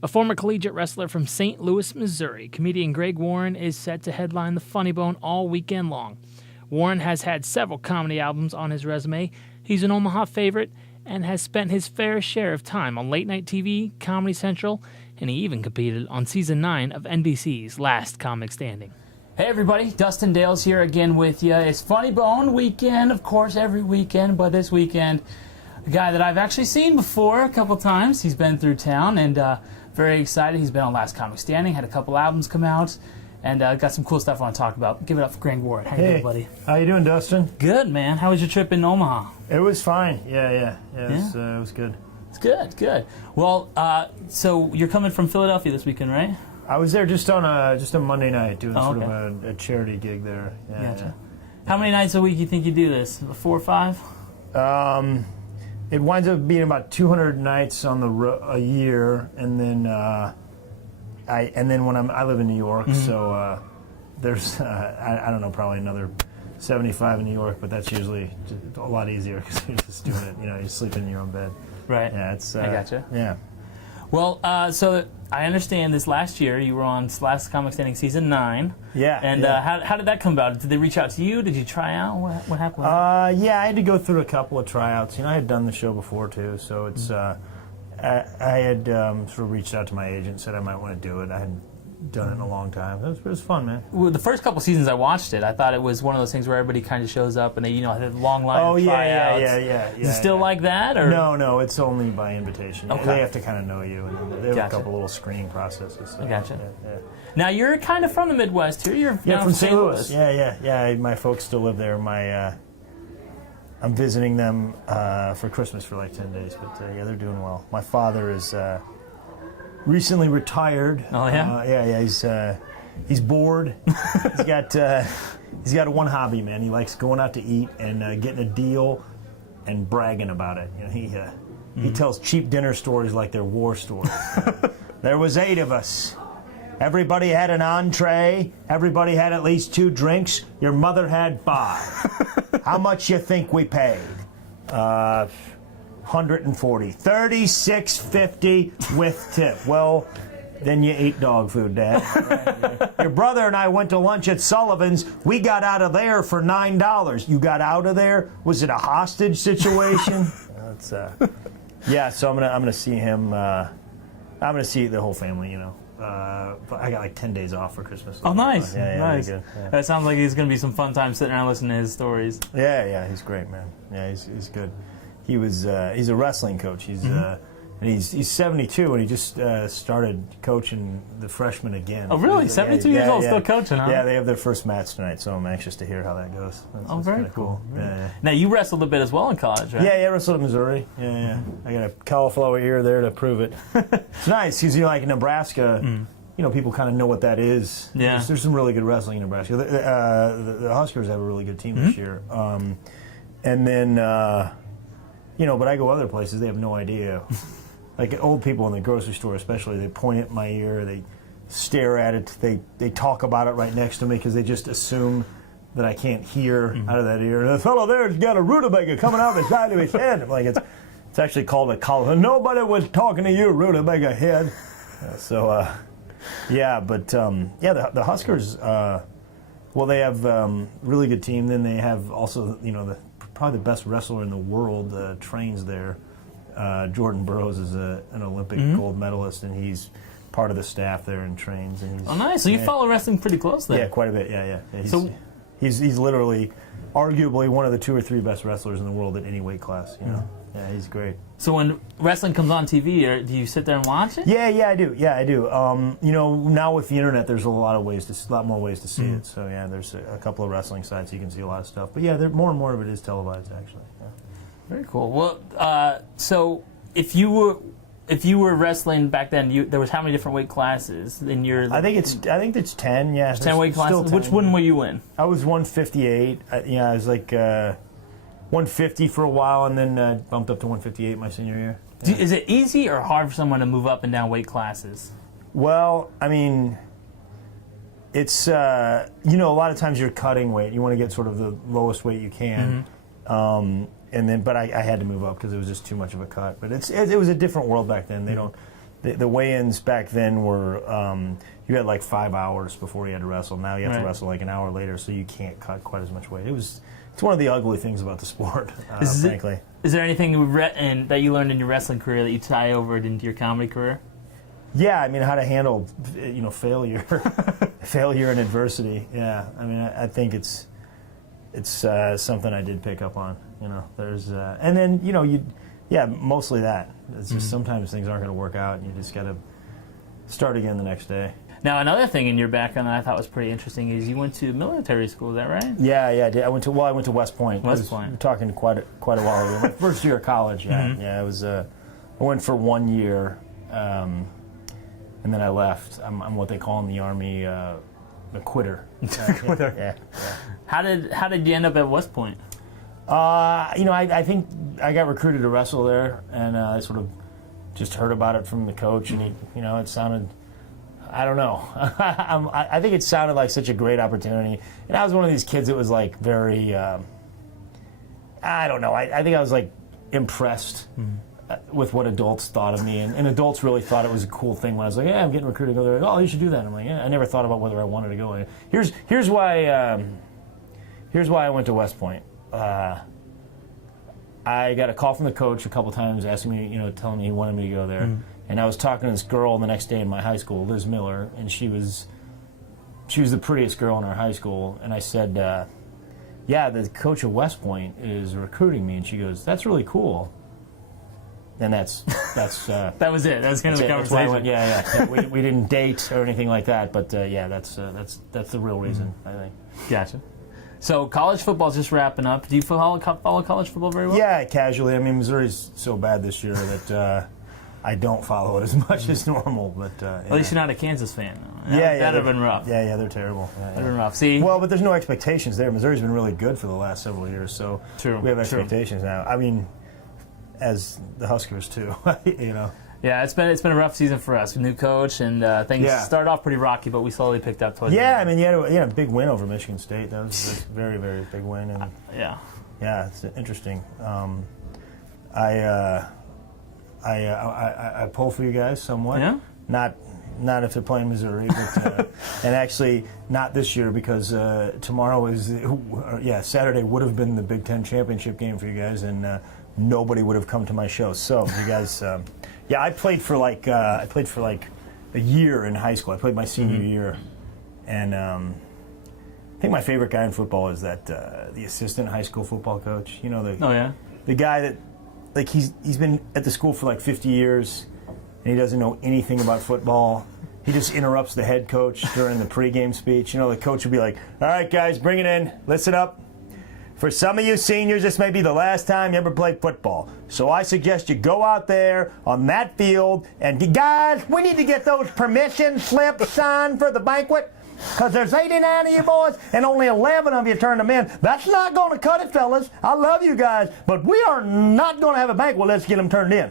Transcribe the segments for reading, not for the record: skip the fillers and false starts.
A former collegiate wrestler from St. Louis, Missouri, comedian Greg Warren is set to headline the Funny Bone all weekend long. Warren has had several comedy albums on his resume. He's an Omaha favorite and has spent his fair share of time on late-night TV, Comedy Central, and he even competed on Season 9 of NBC's Last Comic Standing. Hey everybody, Dustin Dales here again with you. It's Funny Bone weekend, of course, every weekend, but this weekend, a guy that I've actually seen before a couple times. He's been through town and very excited. He's been on Last Comic Standing, had a couple albums come out, and got some cool stuff I want to talk about. Give it up for Greg Warren. How you doing, buddy? How you doing, Dustin? Good, man. How was your trip in Omaha? It was fine. Yeah. It was good. It's good. Well, so you're coming from Philadelphia this weekend, right? I was there just on a Monday night doing sort of a charity gig there. Gotcha. How many nights a week do you think you do this? 4 or 5? It winds up being about 200 nights on a year, and then when I live in New York, so there's I don't know, probably another 75 in New York, but that's usually a lot easier because you're just doing it. You're sleeping in your own bed. Right. Yeah, it's. I gotcha. Yeah. Well, so I understand this last year you were on Last Comic Standing Season 9. Yeah. And how did that come about? Did they reach out to you? Did you try out? What happened? Yeah, I had to go through a couple of tryouts. I had done the show before too, so it's. I had sort of reached out to my agent, said I might want to do it. I hadn't done it in a long time. It was fun, man. Well, the first couple seasons I watched it, I thought it was one of those things where everybody kind of shows up and they, had a long line of tryouts. Yeah. Is it still like that? Or? No, it's only by invitation. Okay. They have to kind of know you, and they have a couple little screening processes. So, I gotcha. Yeah. Now, you're kind of from the Midwest here. You're from St. Louis. Yeah. My folks still live there. I'm visiting them for Christmas for like 10 days, but they're doing well. My father is recently retired. Oh yeah. He's bored. he's got one hobby, man. He likes going out to eat and getting a deal and bragging about it. He tells cheap dinner stories like they're war stories. There was 8 of us. Everybody had an entree. Everybody had at least 2 drinks. Your mother had 5. How much you think we paid? 140. $36.50 with tip. Well, then you ate dog food, Dad. Your brother and I went to lunch at Sullivan's. We got out of there for $9. You got out of there? Was it a hostage situation? Yeah. So I'm gonna see him. I'm gonna see the whole family. I got like 10 days off for Christmas. Oh, nice. Nice. Good. Yeah. That sounds like he's going to be some fun time sitting around listening to his stories. Yeah, he's great, man. Yeah, he's good. He's a wrestling coach. He's 72 and he just started coaching the freshmen again. Oh, really? 72 years old, still coaching, huh? Yeah, they have their first match tonight, so I'm anxious to hear how that goes. That's very cool. Yeah. Now, you wrestled a bit as well in college, right? Yeah, I wrestled in Missouri. Yeah. I got a cauliflower ear there to prove it. It's nice because like in Nebraska, people kind of know what that is. Yeah. There's some really good wrestling in Nebraska. The Huskers have a really good team this year. And then, but I go other places, they have no idea. Like old people in the grocery store especially, they point at my ear, they stare at it, they talk about it right next to me because they just assume that I can't hear out of that ear. And the fellow there's got a rutabaga coming out of the side of his head. I'm like, it's actually called a cauliflower. Nobody was talking to you, rutabaga head. The Huskers, they have really good team. Then they have also, probably the best wrestler in the world trains there. Jordan Burroughs is an Olympic gold medalist, and he's part of the staff there and trains. And he's, nice. So you follow wrestling pretty closely. Yeah, quite a bit. Yeah. He's literally, arguably one of the 2 or 3 best wrestlers in the world at any weight class. Yeah, he's great. So when wrestling comes on TV, do you sit there and watch it? Yeah, I do. Now with the internet, there's a lot more ways to see it. So yeah, there's a couple of wrestling sites you can see a lot of stuff. But yeah, more and more of it is televised actually. Yeah. Very cool. Well, so if you were wrestling back then, there was how many different weight classes in your? I think it's 10. Yeah, 10 weight classes. 10. Which one were you in? I was 158. I was like 150 for a while, and then bumped up to 158 my senior year. Yeah. Is it easy or hard for someone to move up and down weight classes? Well, I mean, it's a lot of times you're cutting weight. You want to get sort of the lowest weight you can. But I had to move up because it was just too much of a cut. But it was a different world back then. They the weigh-ins back then were you had like 5 hours before you had to wrestle. Now you have to wrestle like an hour later, so you can't cut quite as much weight. It's one of the ugly things about the sport, frankly. Is there anything that you learned in your wrestling career that you tie over into your comedy career? Yeah, I mean, how to handle, failure, failure and adversity. Yeah, I mean, I think it's something I did pick up on. There's and then mostly that. It's just sometimes things aren't going to work out, and you just got to start again the next day. Now, another thing in your background that I thought was pretty interesting is you went to military school. Is that right? Yeah, I did. I went to West Point. West Point. We're talking quite a while ago. My first year of college. Yeah, yeah. It was. I went for 1 year, and then I left. I'm what they call in the Army a quitter. Quitter. Yeah. How did you end up at West Point? I think I got recruited to wrestle there, and I sort of just heard about it from the coach, and it sounded. I don't know. I think it sounded like such a great opportunity. And I was one of these kids that was like very, I don't know. I think I was like impressed with what adults thought of me. And adults really thought it was a cool thing when I was like, yeah, I'm getting recruited to go there. Oh, you should do that. I'm like, yeah, I never thought about whether I wanted to go. Here's why I went to West Point. I got a call from the coach a couple times asking me, telling me he wanted me to go there. And I was talking to this girl the next day in my high school, Liz Miller, and she was the prettiest girl in our high school. And I said, yeah, the coach of West Point is recruiting me. And she goes, that's really cool. And that's that was it. That was kind of the conversation. Yeah. We didn't date or anything like that, but that's the real reason, I think. Gotcha. So college football's just wrapping up. Do you follow college football very well? Yeah, casually. I mean, Missouri's so bad this year that I don't follow it as much as normal. But at least you're not a Kansas fan, though. That'd have been rough. Yeah, they're terrible. That'd have been rough. See? Well, but there's no expectations there. Missouri's been really good for the last several years, so we have expectations now. I mean, as the Huskers too, Yeah, it's been a rough season for us. New coach, and things started off pretty rocky, but we slowly picked up towards the end. I mean, you had a big win over Michigan State. That was a very, very big win. And yeah, it's interesting. I pull for you guys somewhat. Yeah? Not if they're playing Missouri, but and actually not this year because tomorrow is Saturday would have been the Big Ten championship game for you guys, and nobody would have come to my show. So you guys, I played for like a year in high school. I played my senior year, and I think my favorite guy in football is that the assistant high school football coach. The guy that. Like he's been at the school for like 50 years, and he doesn't know anything about football. He just interrupts the head coach during the pregame speech. The coach will be like, all right, guys, bring it in. Listen up. For some of you seniors, this may be the last time you ever played football. So I suggest you go out there on that field, and guys, we need to get those permission slips signed for the banquet. Because there's 89 of you boys, and only 11 of you turned them in. That's not going to cut it, fellas. I love you guys, but we are not going to have a banquet. Let's get them turned in.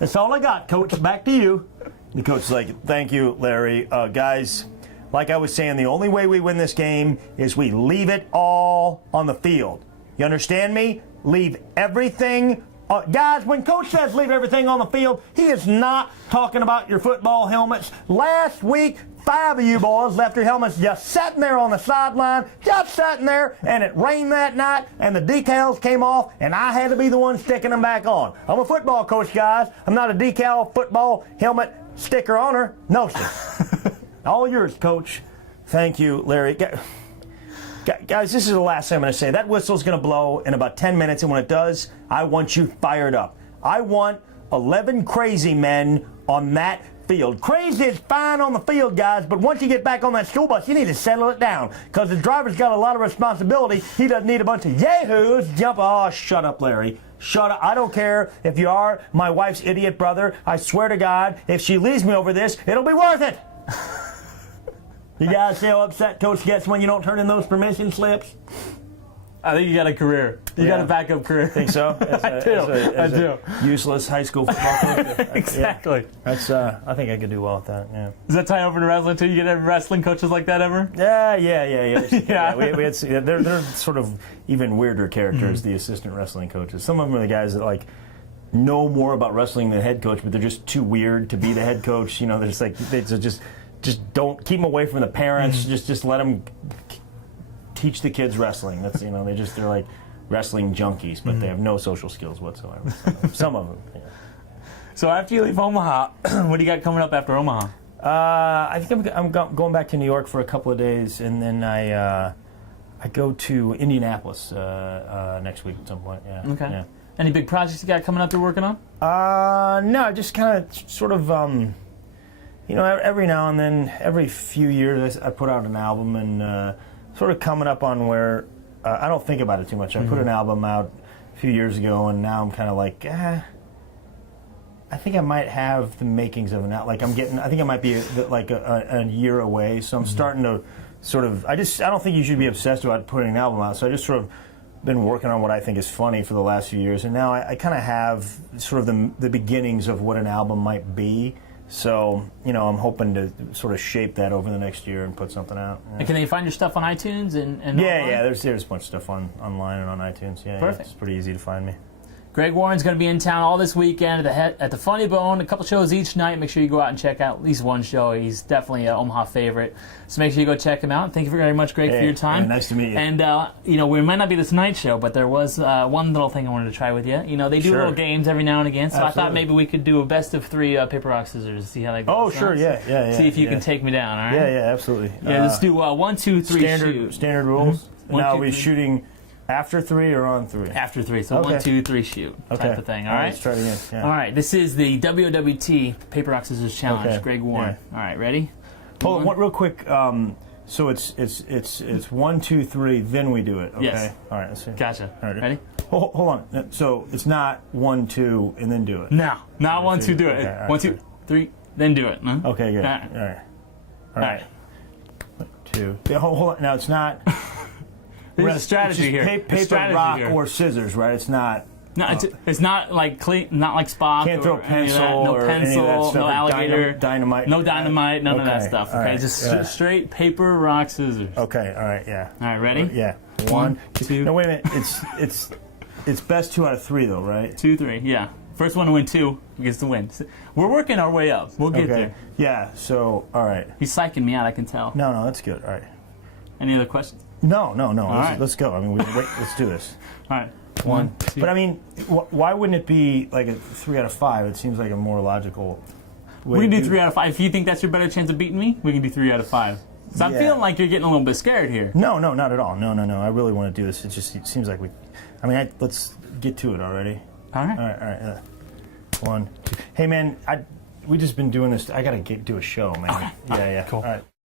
That's all I got, Coach. Back to you. The coach is like, thank you, Larry. Guys, like I was saying, the only way we win this game is we leave it all on the field. You understand me? Leave everything. Guys, when Coach says leave everything on the field, he is not talking about your football helmets. Last week, 5 of you boys left your helmets just sitting there on the sideline, just sitting there, and it rained that night, and the decals came off, and I had to be the one sticking them back on. I'm a football coach, guys. I'm not a decal football helmet sticker owner. No, sir. All yours, Coach. Thank you, Larry. Guys, this is the last thing I'm going to say. That whistle's going to blow in about 10 minutes, and when it does, I want you fired up. I want 11 crazy men on that field. Crazy is fine on the field, guys, but once you get back on that school bus, you need to settle it down because the driver's got a lot of responsibility. He doesn't need a bunch of yahoos jump. Oh, shut up, Larry. Shut up. I don't care if you are my wife's idiot brother. I swear to God, if she leaves me over this, it'll be worth it. You guys see how upset Coach gets when you don't turn in those permission slips? I think you got a career. You got a backup career. Think so? I do. Useless high school football coach. Exactly. Yeah. I think I could do well with that. Yeah. Does that tie over to wrestling too? You get wrestling coaches like that ever? Yeah. We had. They're sort of even weirder characters. The assistant wrestling coaches. Some of them are the guys that like know more about wrestling than the head coach, but they're just too weird to be the head coach. You know, they're just like they just don't keep them away from the parents. Just let them teach the kids wrestling. That's they're like wrestling junkies, but they have no social skills whatsoever. Some of them. Yeah. So after you leave Omaha, what do you got coming up after Omaha? I think I'm going back to New York for a couple of days, and then I go to Indianapolis next week at some point. Yeah. Okay. Yeah. Any big projects you got coming up you're working on? No, just kind of sort of, every now and then, every few years, I put out an album, and sort of coming up on where I don't think about it too much. I put an album out a few years ago, and now I'm kind of like, I think I might have the makings of an album. Like I think I might be a year away, so I'm starting to sort of, I don't think you should be obsessed about putting an album out, so I just sort of been working on what I think is funny for the last few years, and now I kind of have sort of the beginnings of what an album might be. So, I'm hoping to sort of shape that over the next year and put something out. Yeah. And can they find your stuff on iTunes and yeah, there's a bunch of stuff online and on iTunes. Yeah, perfect. It's pretty easy to find me. Greg Warren's going to be in town all this weekend at the Funny Bone, a couple shows each night. Make sure you go out and check out at least one show. He's definitely an Omaha favorite. So make sure you go check him out. Thank you very much, Greg, for your time. Yeah, nice to meet you. And, we might not be the Tonight Show, but there was one little thing I wanted to try with you. They do little games every now and again, so Absolutely. I thought maybe we could do a best of 3 paper, rock, scissors, see how that goes. Oh, sure, yeah. See if you can take me down, all right? Yeah, absolutely. Yeah, let's do 1, 2, 3, shoot. Standard rules. One, Now two, are we three. shooting after 3 or on 3? After 3, so Okay. 1, 2, 3, shoot type of thing, all right? Let's try it again. Yeah. All right, this is the WWT Paper, Rock, Scissors Challenge. Okay. Greg Warren. All right, ready? Hold on, real quick. So it's 1, 2, 3, then we do it. Okay. Yes. All right. Let's see. Gotcha. All right. Ready? Hold on. So it's not 1, 2, and then do it. No, not 1, 2, do it. Okay, all right, 1, 2, 3, then do it. Huh? Okay. Good. All right. All right. All right. 2. Yeah, hold on. Now it's not. There's a strategy here. Paper, strategy rock, here. or scissors, right? It's not. No, it's not like clean, not like Spock. Can't throw or any of that. pencil No or any of pencil, that stuff, no or alligator, dynamite. no dynamite, none of that Okay, stuff. all Okay, right, just yeah. straight paper, rock, scissors. Okay. All right. Yeah. All right, ready? Yeah. 1, 2. No, wait a minute. It's best 2 out of 3 though, right? 2, 3. Yeah. First one to win 2 gets the win. We're working our way up. We'll get Okay. there. Yeah. So all right. He's psyching me out. I can tell. No, that's good. All right. Any other questions? No. right. Let's go. I mean, let's do this. All right. 1, 2. But I mean, why wouldn't it be like a 3 out of 5? It seems like a more logical way. We can to do 3 out of 5. If you think that's your better chance of beating me, we can do 3 out of 5. So I'm Yeah. feeling like you're getting a little bit scared here. No, not at all. No. I really want to do this. It seems like we. I mean, let's get to it already. All right. All right. 1, 2. Hey, man, we just been doing this. I gotta do a show, man. Okay. Yeah. Cool. All right.